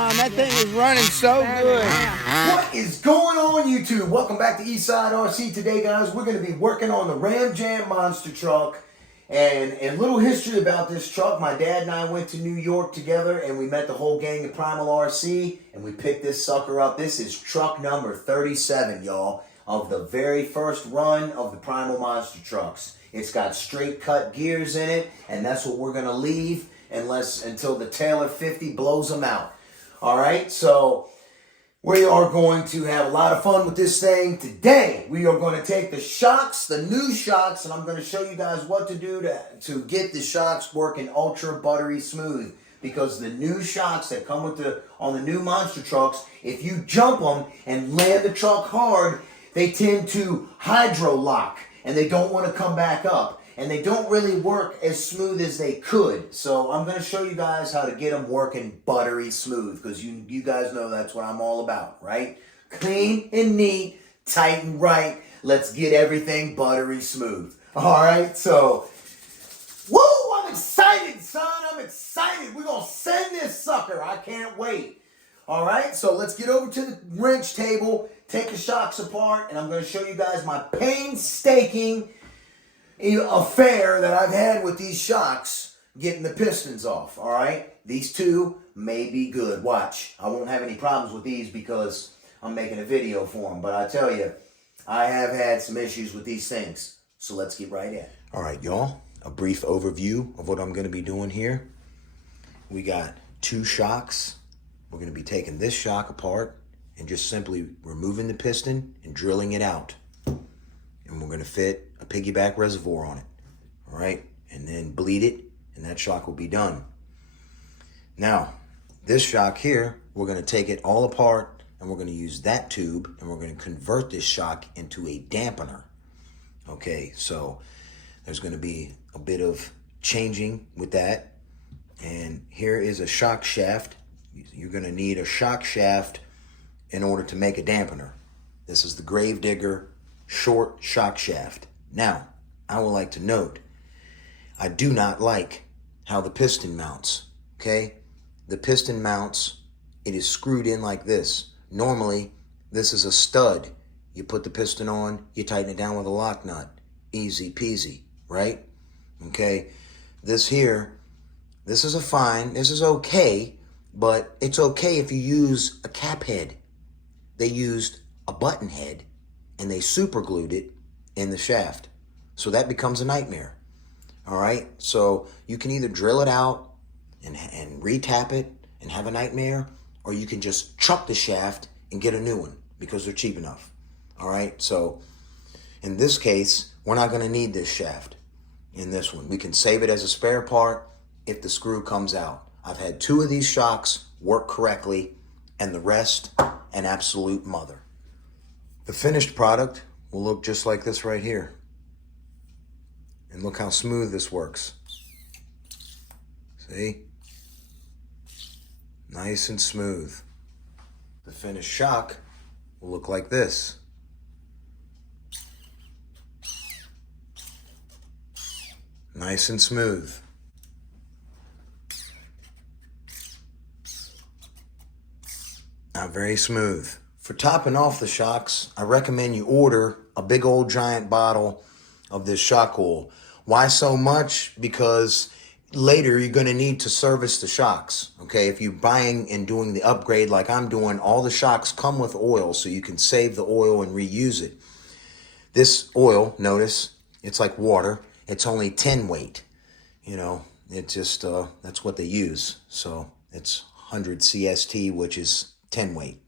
on. That thing is running so good. What is going on, YouTube? Welcome back to Eastside RC. Today, guys, we're going to be working on the Ram Jam monster truck. And a little history about this truck. My dad and I went to New York together, and we met the whole gang of Primal RC, and we picked this sucker up. This is truck number 37, y'all, of the very first run of the Primal monster trucks. It's got straight cut gears in it, and that's what we're going to leave until the Taylor 50 blows them out. All right, so we are going to have a lot of fun with this thing. Today, we are going to take the shocks, the new shocks, and I'm going to show you guys what to do to get the shocks working ultra buttery smooth. Because the new shocks that come on the new monster trucks, if you jump them and land the truck hard, they tend to hydro lock, and they don't want to come back up. And they don't really work as smooth as they could. So I'm going to show you guys how to get them working buttery smooth. Because you guys know that's what I'm all about, right? Clean and neat, tight and right. Let's get everything buttery smooth. All right, so, woo! I'm excited, son. I'm excited. We're going to send this sucker. I can't wait. All right, so let's get over to the wrench table, take the shocks apart, and I'm going to show you guys my painstaking affair that I've had with these shocks getting the pistons off. All right, these two may be good. Watch, I won't have any problems with these because I'm making a video for them, but I tell you, I have had some issues with these things. So let's get right in. All right, y'all, a brief overview of what I'm going to be doing here. We got two shocks. We're going to be taking this shock apart and just simply removing the piston and drilling it out. And we're going to fit a piggyback reservoir on it, all right? And then bleed it, and that shock will be done. Now, this shock here, we're going to take it all apart, and we're going to use that tube, and we're going to convert this shock into a dampener. Okay, so there's going to be a bit of changing with that. And here is a shock shaft. You're going to need a shock shaft in order to make a dampener. This is the Gravedigger short shock shaft. Now, I would like to note, I do not like how the piston mounts, okay? The piston mounts, it is screwed in like this. Normally, this is a stud. You put the piston on, you tighten it down with a lock nut. Easy peasy, right? Okay, this here, this is okay, but it's okay if you use a cap head. They used a button head, and they super glued it in the shaft. So that becomes a nightmare. All right, so you can either drill it out and re-tap it and have a nightmare, or you can just chuck the shaft and get a new one because they're cheap enough. All right, so in this case, we're not gonna need this shaft in this one. We can save it as a spare part if the screw comes out. I've had two of these shocks work correctly, and the rest, an absolute mother. The finished product will look just like this right here. And look how smooth this works. See? Nice and smooth. The finished shock will look like this. Nice and smooth. Not very smooth. For topping off the shocks, I recommend you order a big old giant bottle of this shock oil. Why so much? Because later you're going to need to service the shocks. Okay, if you're buying and doing the upgrade like I'm doing, all the shocks come with oil, so you can save the oil and reuse it. This oil, notice, it's like water. It's only 10 weight. You know, it just, that's what they use. So it's 100 CST, which is 10 weight.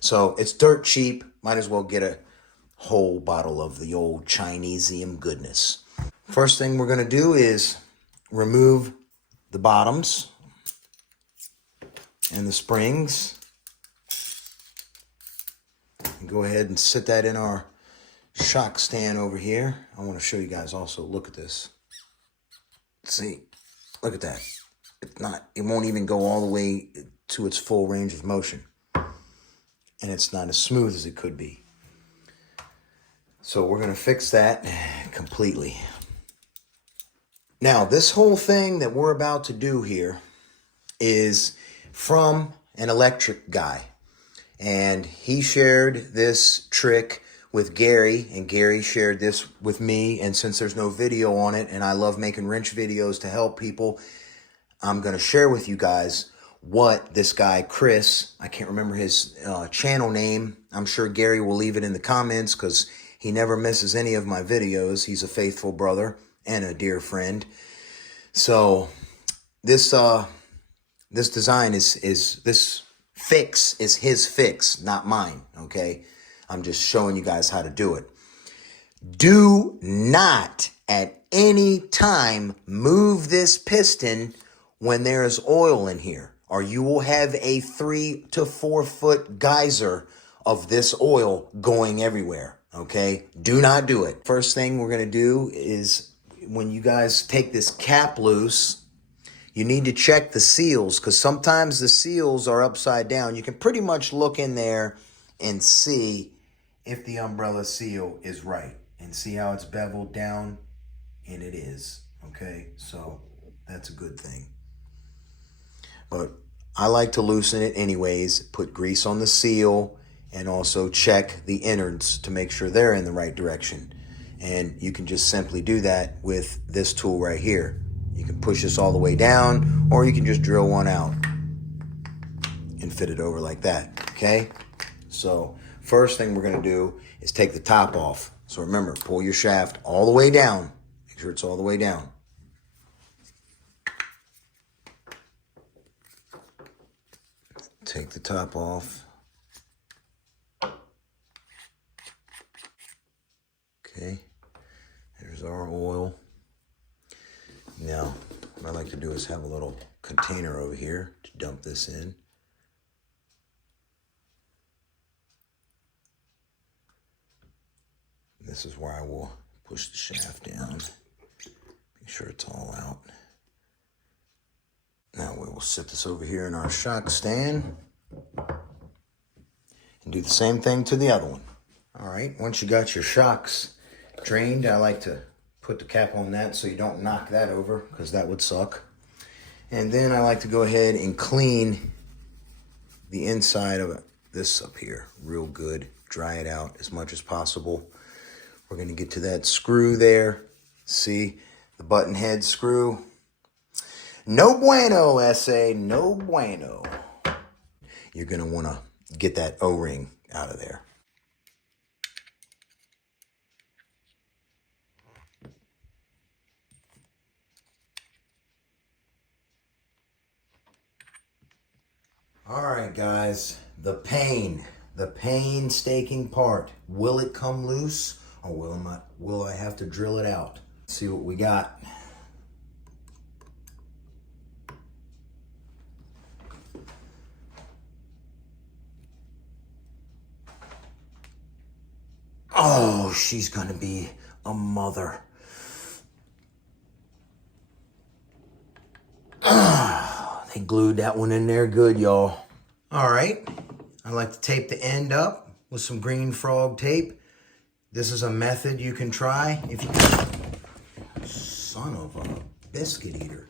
So it's dirt cheap. Might as well get a whole bottle of the old Chinesium goodness. First thing we're going to do is remove the bottoms and the springs. And go ahead and sit that in our shock stand over here. I want to show you guys also. Look at this. See, look at that. It won't even go all the way to its full range of motion. And it's not as smooth as it could be. So we're going to fix that completely. Now, this whole thing that we're about to do here is from an electric guy. And he shared this trick with Gary, and Gary shared this with me. And since there's no video on it, and I love making wrench videos to help people, I'm going to share with you guys what this guy, Chris, I can't remember his channel name. I'm sure Gary will leave it in the comments because he never misses any of my videos. He's a faithful brother and a dear friend. So this design this fix is his fix, not mine, okay? I'm just showing you guys how to do it. Do not at any time move this piston when there is oil in here, or you will have a 3 to 4 foot geyser of this oil going everywhere, okay? Do not do it. First thing we're gonna do is when you guys take this cap loose, you need to check the seals because sometimes the seals are upside down. You can pretty much look in there and see if the umbrella seal is right. And see how it's beveled down? And it is, okay? So that's a good thing. But I like to loosen it anyways, put grease on the seal, and also check the innards to make sure they're in the right direction. And you can just simply do that with this tool right here. You can push this all the way down, or you can just drill one out and fit it over like that, okay? So first thing we're gonna do is take the top off. So remember, pull your shaft all the way down. Make sure it's all the way down. Take the top off. Okay, there's our oil. Now, what I like to do is have a little container over here to dump this in. This is where I will push the shaft down. Make sure it's all out. Now we will sit this over here in our shock stand and do the same thing to the other one. All right, once you got your shocks drained, I like to put the cap on that so you don't knock that over because that would suck. And then I like to go ahead and clean the inside of this up here real good. Dry it out as much as possible. We're going to get to that screw there. See the button head screw? No bueno, SA, no bueno. You're going to want to get that O-ring out of there. All right, guys, the painstaking part. Will it come loose or will I have to drill it out? Let's see what we got. Oh, she's gonna be a mother. They glued that one in there good, y'all. All right, I like to tape the end up with some green frog tape. This is a method you can try if you... Son of a biscuit eater.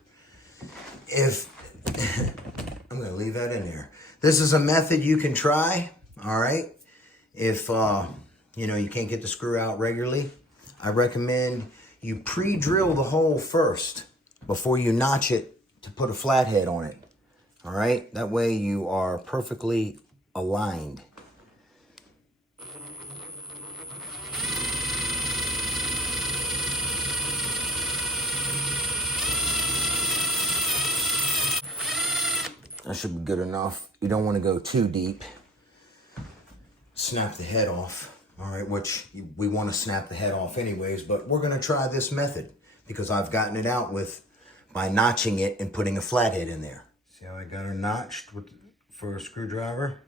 I'm gonna leave that in there. This is a method you can try, all right? If, you know, you can't get the screw out regularly, I recommend you pre-drill the hole first before you notch it to put a flathead on it. All right, that way you are perfectly aligned. That should be good enough. You don't want to go too deep. Snap the head off. All right, which we want to snap the head off anyways, but we're going to try this method because I've gotten it out by notching it and putting a flathead in there. See how I got her notched for a screwdriver?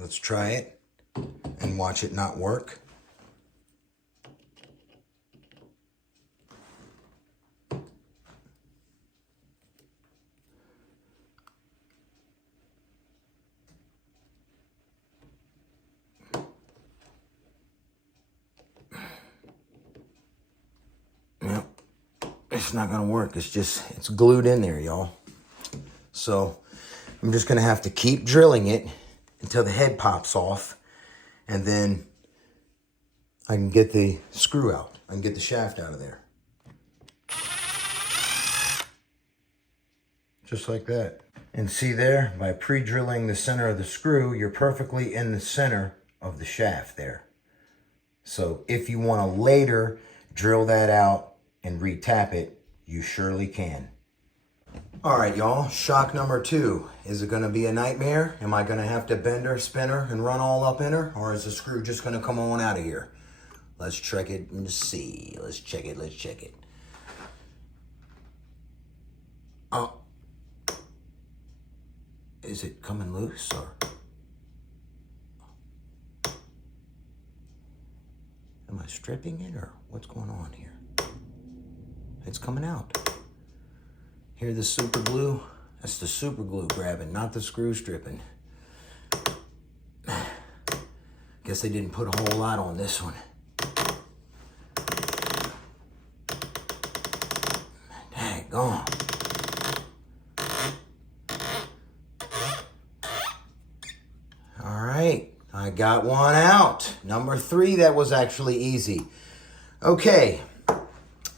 Let's try it and watch it not work. Yep, it's not gonna work. It's glued in there, y'all. So I'm just gonna have to keep drilling it until the head pops off, and then I can get the screw out. I can get the shaft out of there. Just like that. And see there, by pre-drilling the center of the screw, you're perfectly in the center of the shaft there. So if you want to later drill that out and re-tap it, you surely can. All right, y'all, shock number 2. Is it going to be a nightmare? Am I going to have to bend her, spin her, and run all up in her? Or is the screw just going to come on out of here? Let's check it and see. Let's check it. Oh, is it coming loose or? Am I stripping it or what's going on here? It's coming out. Hear the super glue? That's the super glue grabbing, not the screw stripping. Guess they didn't put a whole lot on this one. Daggone. All right, I got one out. Number 3, that was actually easy. Okay,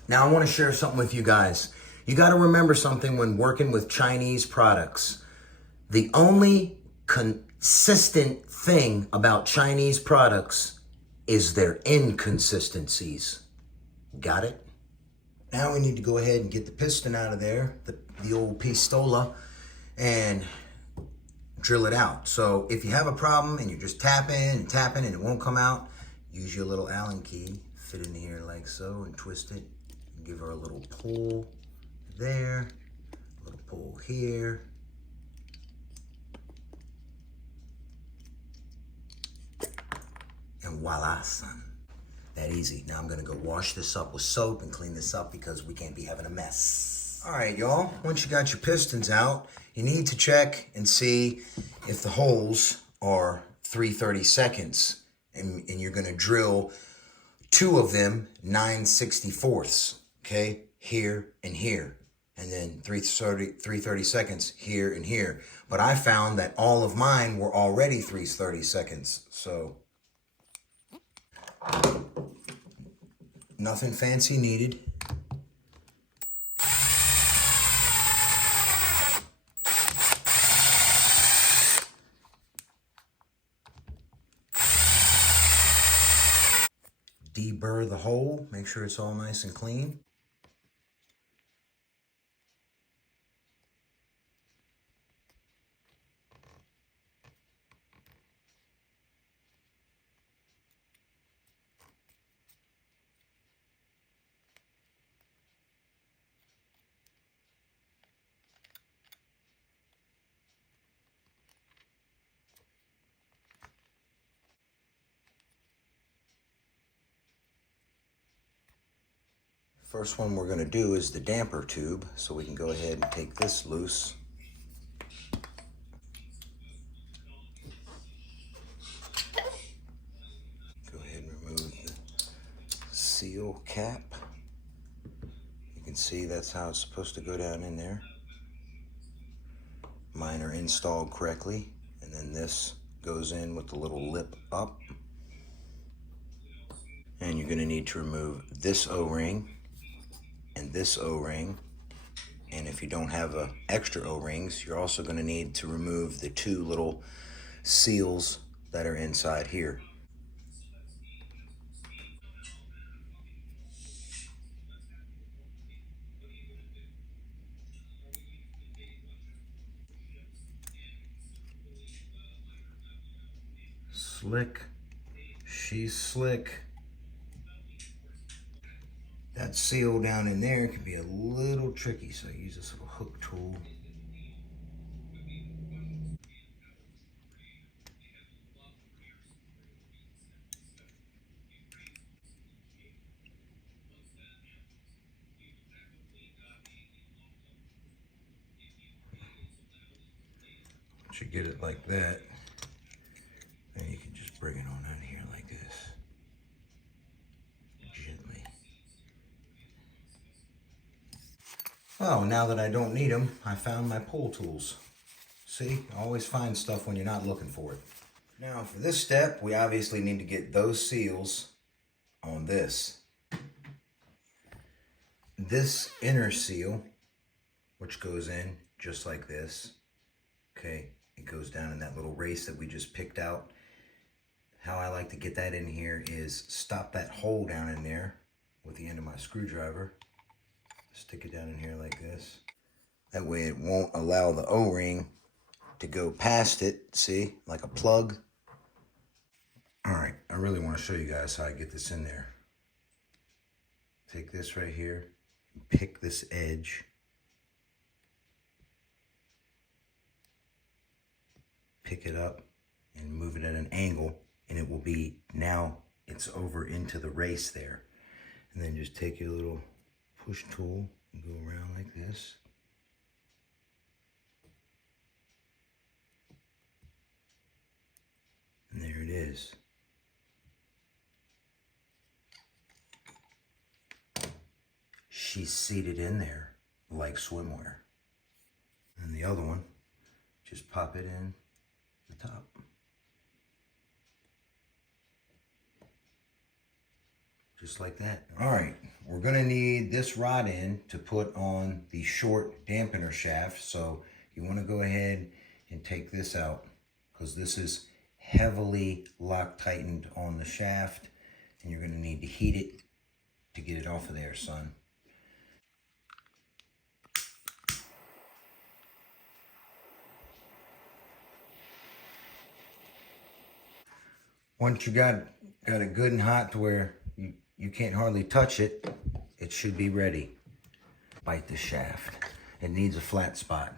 now I want to share something with you guys. You got to remember something when working with Chinese products. The only consistent thing about Chinese products is their inconsistencies. Got it? Now we need to go ahead and get the piston out of there, the old pistola, and drill it out. So if you have a problem and you're just tapping and it won't come out, use your little Allen key, fit in here like so, and twist it. Give her a little pull there, a little pull here. And voila, son. That easy. Now I'm gonna go wash this up with soap and clean this up because we can't be having a mess. All right, y'all, once you got your pistons out, you need to check and see if the holes are 3/32, and you're gonna drill 2 of them 9/64, okay? Here and here. And then 3/32 here and here. But I found that all of mine were already 3/32, so nothing fancy needed. Deburr the hole, make sure it's all nice and clean. First one we're going to do is the damper tube, so we can go ahead and take this loose. Go ahead and remove the seal cap. You can see that's how it's supposed to go down in there. Mine are installed correctly, and then this goes in with the little lip up. And you're going to need to remove this O-ring and this O-ring. And if you don't have extra O-rings, you're also going to need to remove the 2 little seals that are inside here. Slick. She's slick. That seal down in there can be a little tricky, so I use this little hook tool. Once you get it like that, then you can just bring it on out here like this. Gently. Well, now that I don't need them, I found my pull tools. See, always find stuff when you're not looking for it. Now for this step, we obviously need to get those seals on this. This inner seal, which goes in just like this, okay, it goes down in that little race that we just picked out. How I like to get that in here is stop that hole down in there with the end of my screwdriver. Stick it down in here like this. That way it won't allow the O-ring to go past it, see, like a plug. All right, I really want to show you guys how I get this in there. Take this right here, pick this edge, pick it up and move it at an angle, and it will be, now it's over into the race there. And then just take your little push tool and go around like this. And there it is. She's seated in there like swimwear. And the other one, just pop it in the top. Just like that. All right, we're gonna need this rod end to put on the short dampener shaft. So you wanna go ahead and take this out because this is heavily lock tightened on the shaft and you're gonna need to heat it to get it off of there, son. Once you got it good and hot to where you can't hardly touch it, it should be ready. Bite the shaft. It needs a flat spot.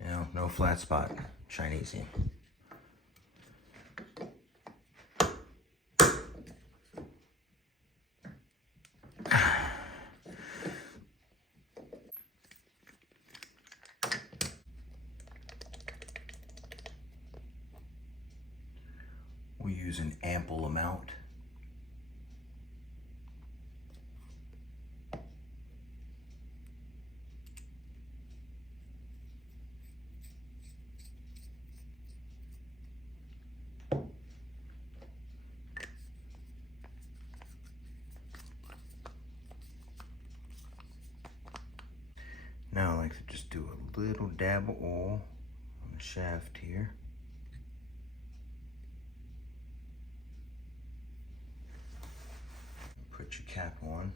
You know, no flat spot, Chinesey. We use an ample amount. Now I like to just do a little dab of oil on the shaft here. Put your cap on.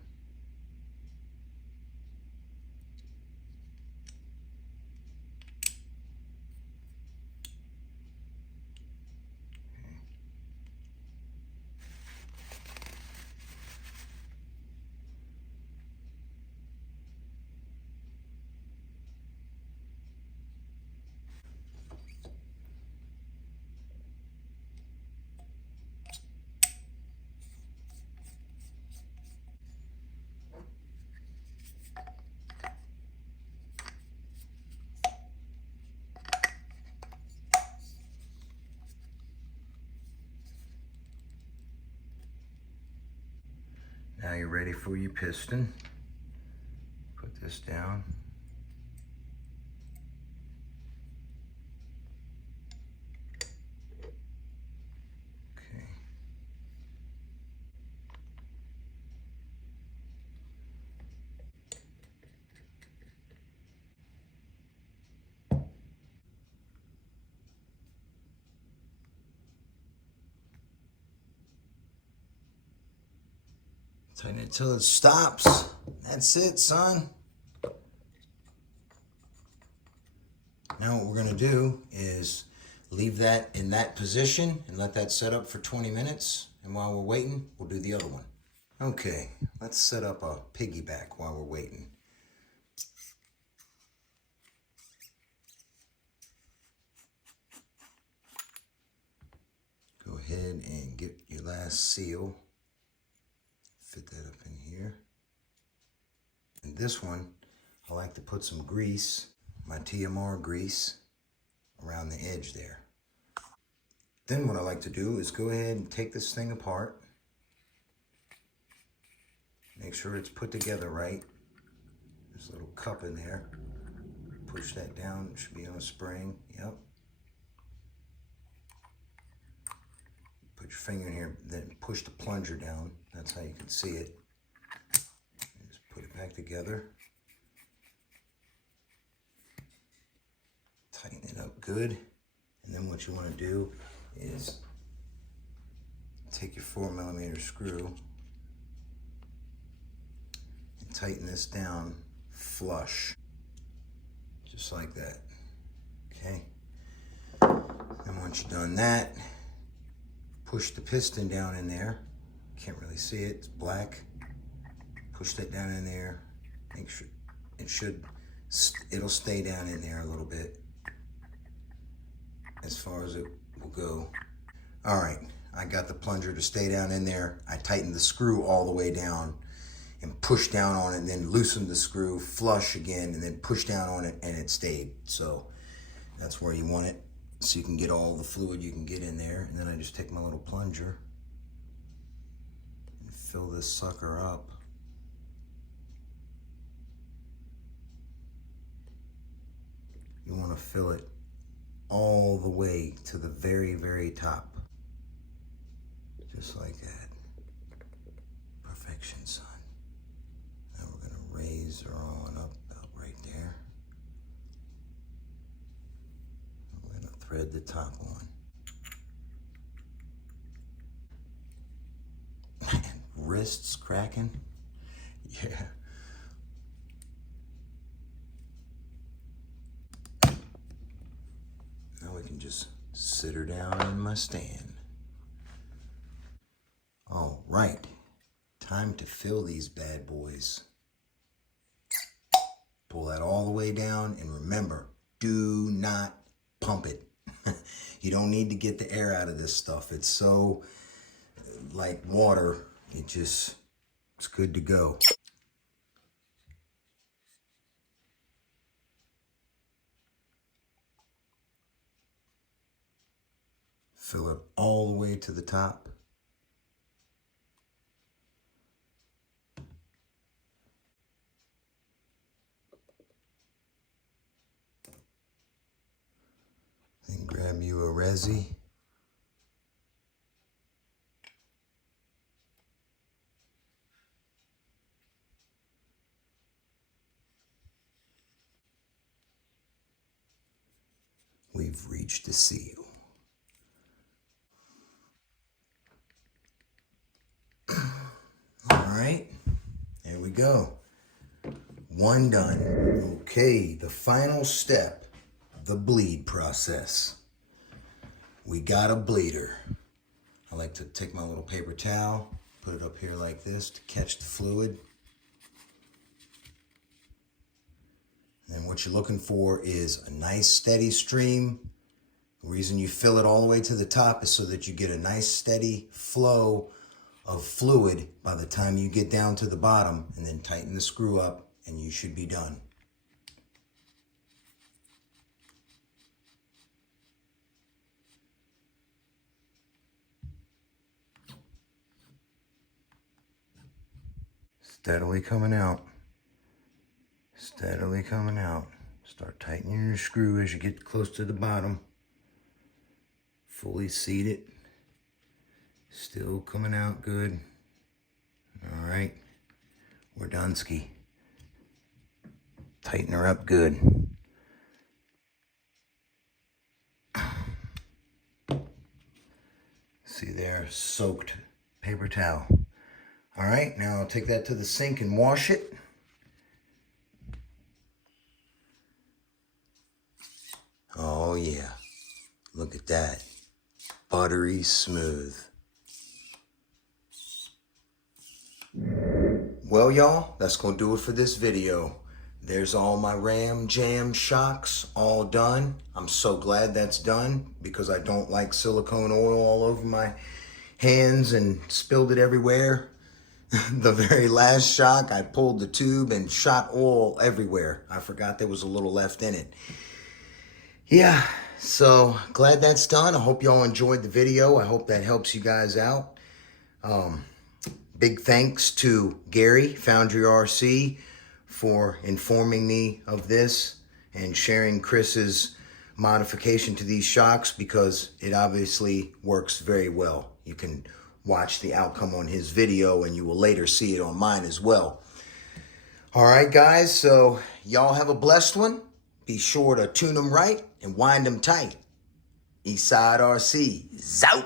Now you're ready for your piston. Put this down. Okay. Tighten it till it stops. That's it, son. Now what we're gonna do is leave that in that position and let that set up for 20 minutes. And while we're waiting, we'll do the other one. Okay, let's set up a piggyback while we're waiting. Go ahead and get your last seal. Fit that up in here. And this one, I like to put some grease, my TMR grease, around the edge there. Then what I like to do is go ahead and take this thing apart. Make sure it's put together right. There's a little cup in there. push that down. It should be on a spring. Yep. Put your finger in here, then push the plunger down. That's how you can see it. And just put it back together. Tighten it up good. And then what you want to do is take your 4mm screw and tighten this down flush. Just like that. Okay. And once you've done that, push the piston down in there. Can't really see it, it's black. Push that down in there. Make sure it'll stay down in there a little bit as far as it will go. All right, I got the plunger to stay down in there. I tightened the screw all the way down and push down on it, and then loosen the screw, flush again, and then push down on it, and it stayed. So that's where you want it, so you can get all the fluid you can get in there. And then I just take my little plunger and fill this sucker up. You want to fill it all the way to the very, very top. Just like that. Perfection, son. Now we're going to raise her on up about right there. We're going to thread the top on. Wrists cracking. Yeah. Now we can just sit her down in my stand. All right, time to fill these bad boys. Pull that all the way down, and remember, do not pump it. You don't need to get the air out of this stuff. It's so like water, it's good to go. Fill it all the way to the top. Then grab you a resi. We've reached the seal. All right, there we go. One done. Okay, the final step, the bleed process. We got a bleeder. I like to take my little paper towel, put it up here like this to catch the fluid. And what you're looking for is a nice steady stream. The reason you fill it all the way to the top is so that you get a nice steady flow of fluid by the time you get down to the bottom, and then tighten the screw up and you should be done. Steadily coming out. Steadily coming out. Start tightening your screw as you get close to the bottom. Fully seated. Still coming out good. All right, we're done ski. Tighten her up good. See there, soaked paper towel. All right, now I'll take that to the sink and wash it. Oh yeah, look at that. Buttery smooth. Well, y'all, that's going to do it for this video. There's all my Ram Jam shocks all done. I'm so glad that's done because I don't like silicone oil all over my hands and spilled it everywhere. The very last shock, I pulled the tube and shot oil everywhere. I forgot there was a little left in it. Yeah, so glad that's done. I hope y'all enjoyed the video. I hope that helps you guys out. Big thanks to Gary, Foundry RC, for informing me of this and sharing Chris's modification to these shocks because it obviously works very well. You can watch the outcome on his video and you will later see it on mine as well. All right, guys, so y'all have a blessed one. Be sure to tune them right and wind them tight. Eastside RC, zout!